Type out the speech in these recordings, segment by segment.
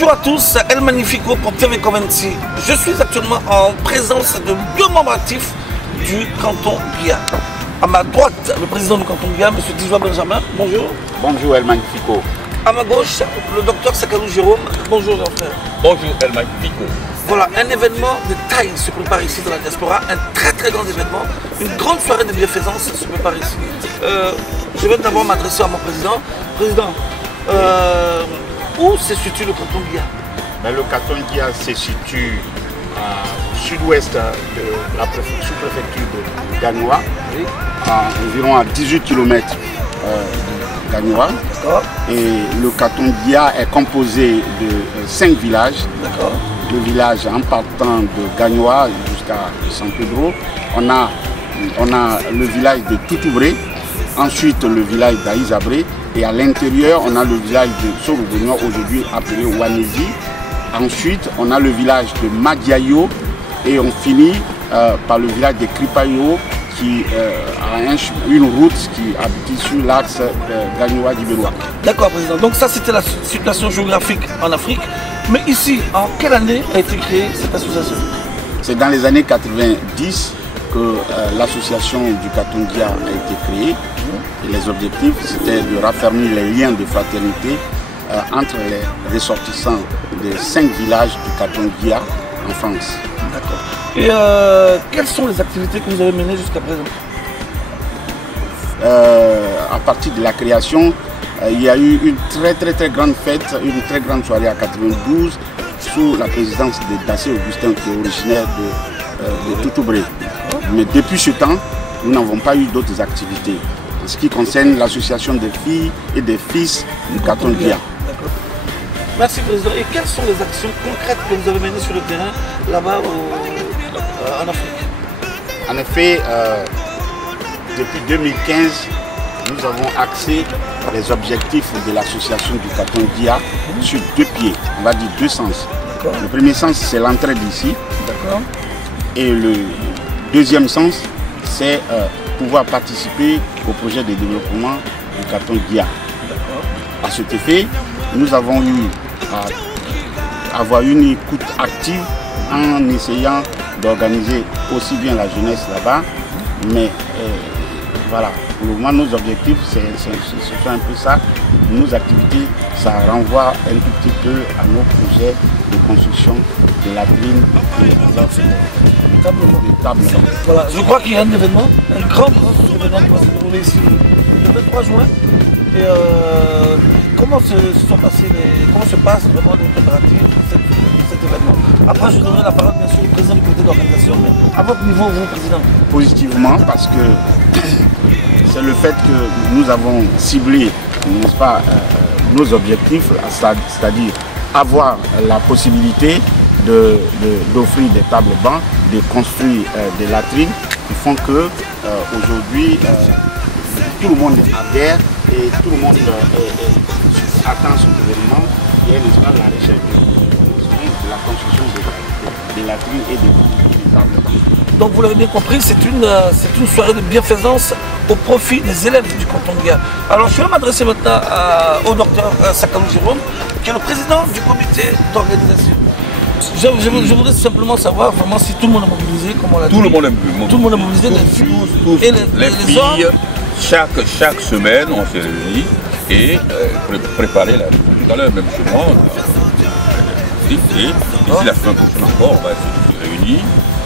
Bonjour à tous, El Magnifico pour TV Convenci. Je suis actuellement en présence de deux membres actifs du canton Guia. À ma droite, le président du canton Guia, M. Dijois Benjamin. Bonjour. Bonjour El Magnifico. À ma gauche, le docteur Sakalou Jérôme. Bonjour Jean-Frère. Bonjour El Magnifico. Voilà, un événement de taille se prépare ici dans la diaspora, un très grand événement, une grande soirée de bienfaisance se prépare ici. Je vais d'abord m'adresser à mon président. Président, où se situe le canton Guia? Le canton Guia se situe au sud-ouest de la sous-préfecture de Gagnoa, oui, environ à 18 km de Gagnoa. Et le canton Guia est composé de 5 villages. Le village en partant de Gagnoa jusqu'à San Pedro. On a le village de Toutoubré, ensuite le village d'Aïzabré, et à l'intérieur on a le village de Sorogogno, aujourd'hui appelé Wanezi. Ensuite on a le village de Madiayo et on finit par le village de Kripayo qui a une route qui aboutit sur l'axe Gagnoa-Dibérois. D'accord, président. Donc ça c'était la situation géographique en Afrique. Mais ici, en quelle année a été créée cette association? C'est dans les années 90 que l'association du canton Guia a été créée. Et les objectifs, c'était de raffermir les liens de fraternité entre les ressortissants des 5 villages du canton Guia en France. D'accord. Et quelles sont les activités que vous avez menées jusqu'à présent? À partir de la création, il y a eu une très grande fête, une très grande soirée à 92 sous la présidence de Dassé Augustin qui est originaire de Toutoubré. Mais depuis ce temps, nous n'avons pas eu d'autres activités. En ce qui concerne l'association des filles et des fils du canton Guia. Merci président. Et quelles sont les actions concrètes que vous avez menées sur le terrain là-bas en Afrique? En effet, depuis 2015, nous avons axé les objectifs de l'association du canton Guia sur 2 pieds, on va dire 2 sens. Le premier sens, c'est l'entraide ici. Et le deuxième sens, c'est pouvoir participer au projet de développement du canton Guia. À cet effet, nous avons eu à avoir une écoute active en essayant d'organiser aussi bien la jeunesse là-bas, mais voilà, pour le moment, nos objectifs, c'est un peu ça. Nos activités, ça renvoie un tout petit peu à nos projets de construction de latrines et de tables. Voilà, je crois qu'il y a un événement, un grand événement qui va se dérouler ici le 23 juin. Et comment se passe vraiment les préparatifs de cet événement? Après, je donnerai la parole bien sûr au président du comité d'organisation, mais à votre niveau, vous, président. Positivement, parce que c'est le fait que nous avons ciblé, n'est-ce pas, nos objectifs, c'est-à-dire avoir la possibilité d'offrir des tables bancs, de construire des latrines qui font que aujourd'hui tout le monde adhère et tout le monde attend cet événement qui est la recherche de la construction des latrines et des tables bancs. Donc vous l'avez bien compris, c'est une soirée de bienfaisance au profit des élèves du canton Guia. Alors je vais m'adresser maintenant au docteur Sakalou Jérôme, qui est le président du comité d'organisation. Je voudrais simplement savoir vraiment si tout le monde est mobilisé, comme on l'a dit. Tout le monde est mobilisé. Tout le monde est mobilisé, tous, et les filles, chaque semaine on se réunit et préparer la tout à l'heure, même chez moi, et d'ici la fin prochaine encore, on va se réunir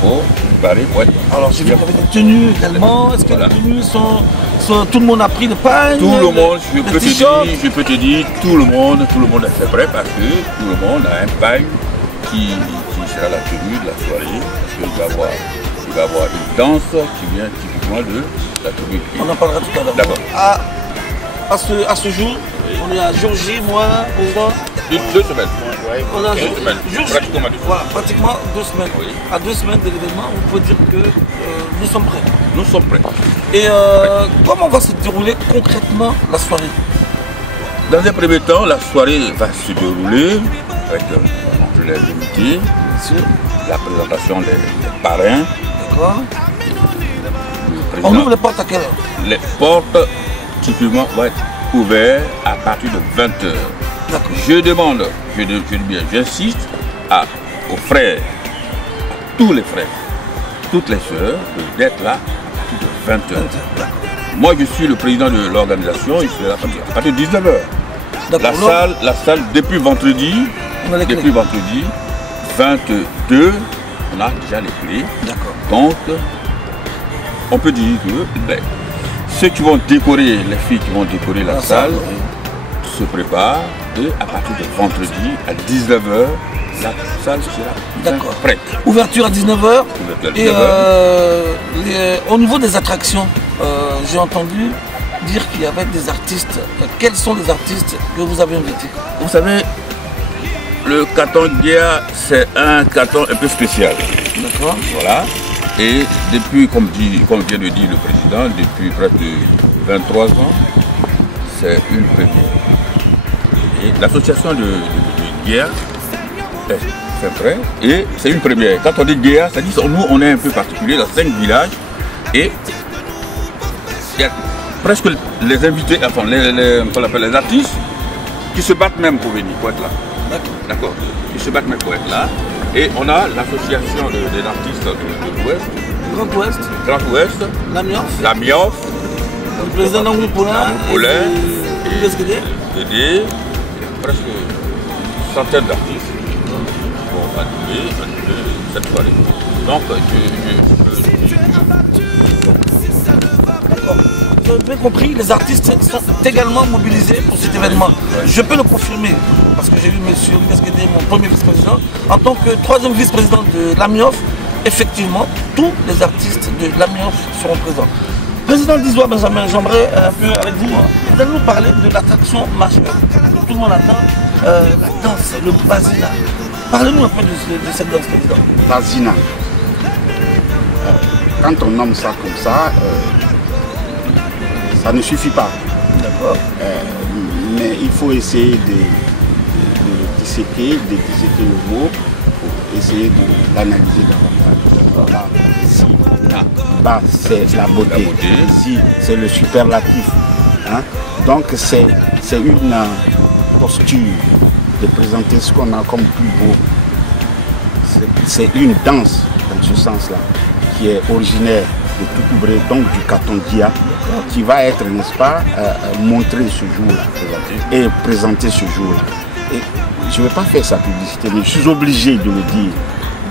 pour préparer. Ouais. Alors j'ai vu qu'il y avait des tenues également. Est-ce que les tenues sont tout le monde a pris le pain? Tout le monde, je peux te dire, tout le monde est fait prêt parce que tout le monde a un pain qui sera la tenue de la soirée. Parce qu'il va y avoir une danse qui vient typiquement de la tenue. On en parlera tout à l'heure. D'accord. À ce jour, on est à jour J, moi, président. 2 semaines. On a pratiquement 2 semaines. Oui. À 2 semaines de l'événement, on peut dire que nous sommes prêts. Nous sommes prêts. Et comment va se dérouler concrètement la soirée? Dans un premier temps, la soirée va se dérouler avec les invités, la présentation des parrains. D'accord. On ouvre les portes à quelle heure? Les portes, typiquement, vont être ouvertes à partir de 20 h. Je demande, je dis bien, j'insiste aux frères, à tous les frères, toutes les sœurs, d'être là à partir de 20h. Moi, je suis le président de l'organisation, je suis là à partir de 19h. La salle, depuis vendredi, 22, on a déjà les clés. Donc, on peut dire que ceux qui vont décorer, les filles qui vont décorer la salle, se préparent et à partir de vendredi à 19h, la salle sera prête. Ouverture à 19h. Et au niveau des attractions, j'ai entendu dire qu'il y avait des artistes. Quels sont les artistes que vous avez invités? Vous savez, le Katondia, c'est un canton un peu spécial. D'accord. Voilà. Et depuis, comme vient de dire le président, depuis près de 23 ans, c'est une première. Et l'association de guerre c'est vrai, et c'est une première. Quand on dit guerre, ça dit nous on est un peu particulier dans 5 villages et il y a presque les invités, enfin les artistes qui se battent même pour venir, pour être là. D'accord. Ils se battent même pour être là. Et on a l'association des artistes de l'Ouest. Grand Ouest. La Miof. Le président Namou Poulin. Et presque une centaine d'artistes vont animer cette soirée. Donc, Vous avez compris, les artistes sont également mobilisés pour cet événement. Je peux le confirmer, parce que j'ai eu M. Guesguedé, mon premier vice-président, en tant que 3e vice-président de l'AMIOF, effectivement, tous les artistes de l'AMIOF seront présents. Président d'Isoire Benjamin, j'aimerais un peu avec vous, vous allez nous parler de l'attraction majeure. Tout le monde attend, la danse, le Bazina. Parlez-nous un peu de cette danse, président. Bazina. Quand on nomme ça comme ça, ça ne suffit pas. D'accord. Mais il faut essayer de disséquer le mot pour essayer d'analyser davantage. Bas, c'est la beauté. Ici, c'est le superlatif. Hein? Donc, c'est une posture de présenter ce qu'on a comme plus beau. C'est une danse, dans ce sens-là, qui est originaire de Toutoubré, donc du Katondia, qui va être, n'est-ce pas, montré ce jour-là et présenté ce jour-là. Et je ne vais pas faire sa publicité, mais je suis obligé de le dire.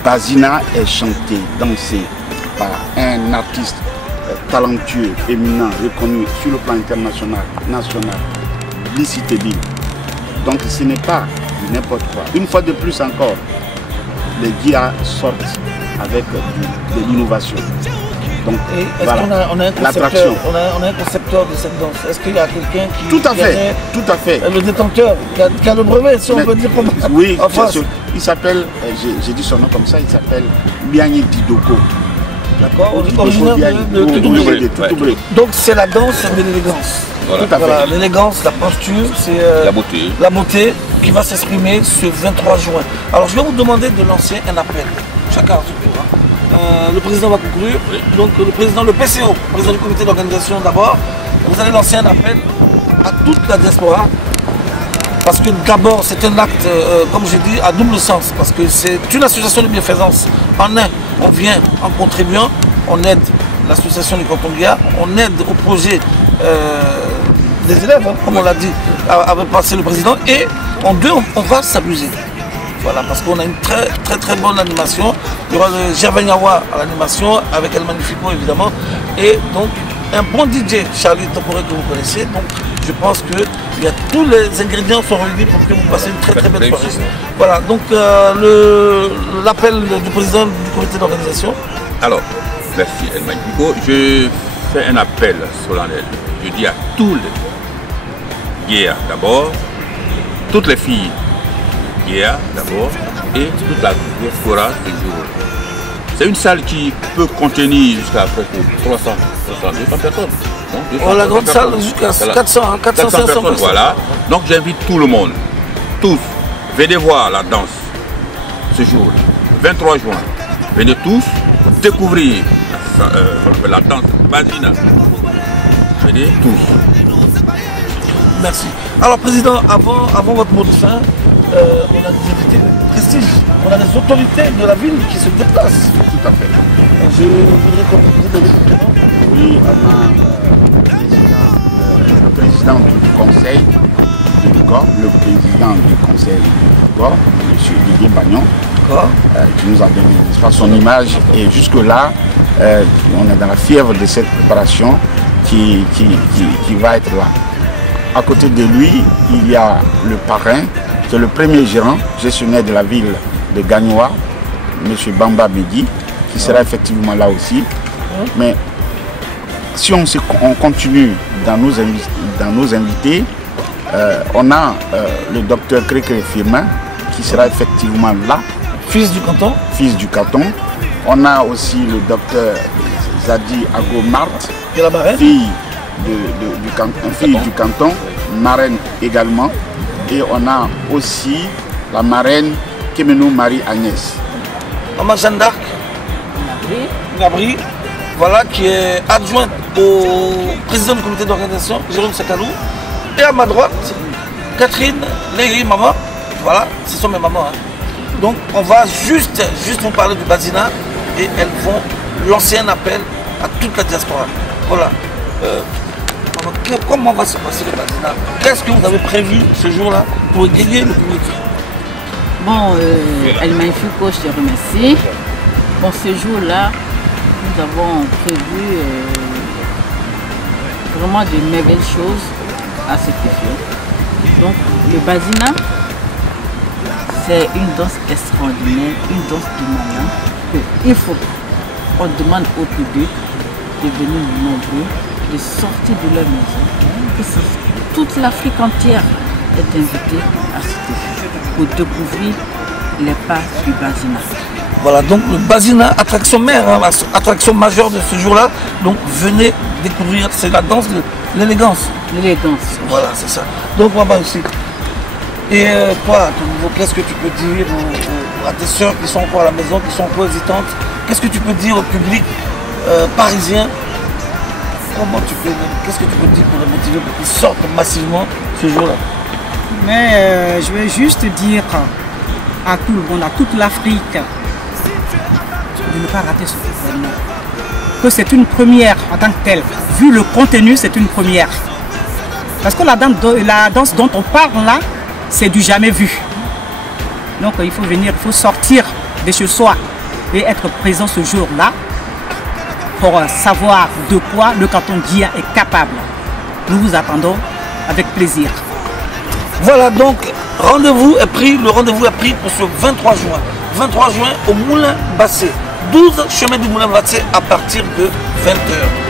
Bazina est chanté, dansé par un artiste talentueux, éminent, reconnu sur le plan international, national, Lissi Tebil. Donc ce n'est pas n'importe quoi. Une fois de plus encore, les guias sortent avec de l'innovation. Donc, voilà, on a un concepteur de cette danse. Est-ce qu'il y a quelqu'un qui... Tout à fait. Le détenteur, qui a le brevet, si on veut dire comme ça. Oui, il s'appelle, j'ai dit son nom comme ça, il s'appelle Miani Didoko. D'accord, originaire de Toutoubré. Donc c'est la danse de l'élégance. Voilà, l'élégance, la posture, c'est la beauté qui va s'exprimer ce 23 juin. Alors je vais vous demander de lancer un appel. Chacun à son tour. Le président va conclure. Oui. Donc le président, le PCO, le président du comité d'organisation d'abord, vous allez lancer un appel à toute la diaspora. Parce que d'abord c'est un acte, comme j'ai dit, à double sens. Parce que c'est une association de bienfaisance. En un, on vient en contribuant, on aide l'association du canton de Guia, on aide au projet des élèves, hein, comme on l'a dit, avait passé le président. Et en deux, on va s'amuser. Voilà, parce qu'on a une très bonne animation. Il y aura le Gervais-Nyawa à l'animation, avec El Magnifico évidemment. Et donc, un bon DJ, Charlie Toporé, que vous connaissez. Donc, je pense que tous les ingrédients sont réunis pour que vous passiez une très belle soirée. Voilà, donc l'appel du président du comité d'organisation. Alors, merci El Magnifico. Je fais un appel solennel. Je dis à tous les guerres d'abord, toutes les filles d'abord et toute la diaspora ce jour. C'est une salle qui peut contenir jusqu'à presque 300, 200 personnes. Donc, la grande salle jusqu'à 400, 500 personnes. Voilà. Donc j'invite tout le monde, tous, venez voir la danse ce jour, 23 juin. Venez tous découvrir la danse Bazina. Venez tous. Merci. Alors, Président, avant votre mot de fin, on a des invités de prestige. On a des autorités de la ville qui se déplacent. Tout à fait. Je voudrais qu'on vous donne le prénom. Oui, on a le président du conseil de Lugo, le président du conseil de Lugo, M. Didier Bagnon, qui nous a donné son image. Et jusque-là, on est dans la fièvre de cette préparation qui va être là. À côté de lui, il y a le parrain, qui est le premier gérant, gestionnaire de la ville de Gagnoa, M. Bamba Begui, qui sera effectivement là aussi. Mais si on continue dans nos invités, on a le docteur Crécré Firmin, qui sera effectivement là. Fils du canton. Fils du canton. On a aussi le docteur Zadi Agomart, qui est la marraine. Fille du canton, marraine également. Et on a aussi la marraine Kemenou Marie-Agnès. Maman Jeanne d'Arc, Gabri, voilà, qui est adjointe au président du comité d'organisation, Jérôme Sakalou. Et à ma droite, Catherine, Léry, maman. Voilà, ce sont mes mamans. Hein. Donc on va juste vous parler du Bazina et elles vont lancer un appel à toute la diaspora. Voilà. Comment va se passer le Bazina? Qu'est-ce que vous avez prévu ce jour-là pour égayer le public? Bon, Almaï Foucault, je te remercie. Bon, ce jour-là, nous avons prévu vraiment de merveilleuses choses à cet effet. Donc, le Bazina, c'est une danse extraordinaire, une danse du moment. Il faut qu'on demande au public de venir nombreux, de sortir de leur maison. Toute l'Afrique entière est invitée à cet effet pour découvrir les pas du Bazina. Voilà, donc le Bazina, attraction mère, hein, attraction majeure de ce jour-là. Donc venez découvrir, c'est la danse de l'élégance. L'élégance. Voilà, c'est ça. Donc maman aussi. Et toi, qu'est-ce que tu peux dire à tes soeurs qui sont encore à la maison, qui sont encore hésitantes? Qu'est-ce que tu peux dire au public parisien? Qu'est-ce que tu peux dire pour les motiver pour qu'ils sortent massivement ce jour-là? Mais je vais juste dire à tout le monde, à toute l'Afrique, de ne pas rater ce événement. Que c'est une première en tant que telle. Vu le contenu, c'est une première. Parce que la danse dont on parle là, c'est du jamais vu. Donc il faut venir, il faut sortir de chez soi et être présent ce jour-là pour savoir de quoi le canton Dia est capable. Nous vous attendons avec plaisir. Voilà, donc rendez-vous est pris, le rendez-vous est pris pour ce 23 juin. 23 juin au Moulin Bassé. 12 chemin du Moulin Bassé à partir de 20 h.